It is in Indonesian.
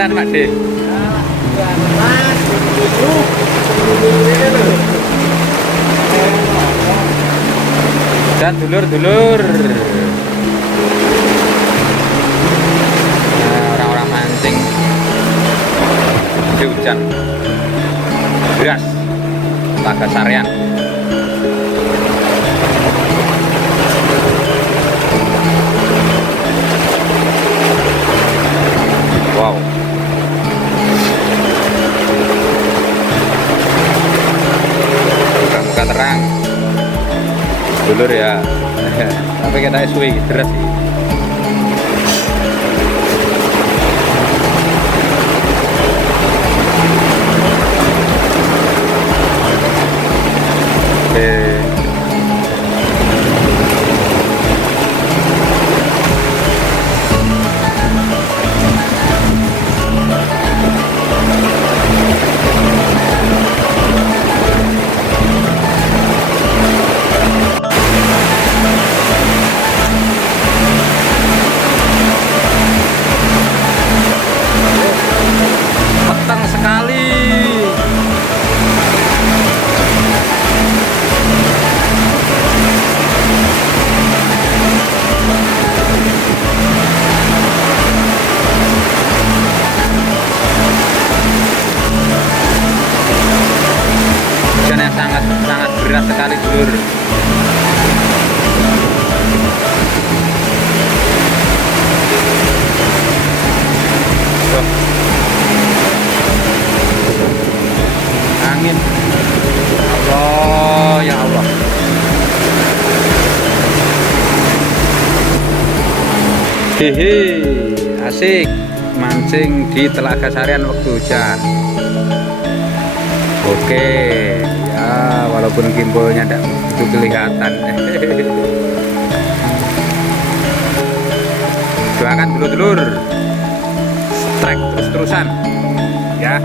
Jalan Pak De. Dan dulur-dulur. Nah, orang-orang mancing di hujan deras Tlaga Sarean. Wow. Muka terang dulur ya. Tapi kita suwi deras sih. Petang sekali. Hujan yang sangat deras sekali, dulur. Angin. Allah, ya Allah. Hehe, asik mancing di Tlaga Sarean waktu hujan. Oke, ya walaupun gimbalnya tidak begitu kelihatan. Doakan dulur-dulur strike terus-terusan ya.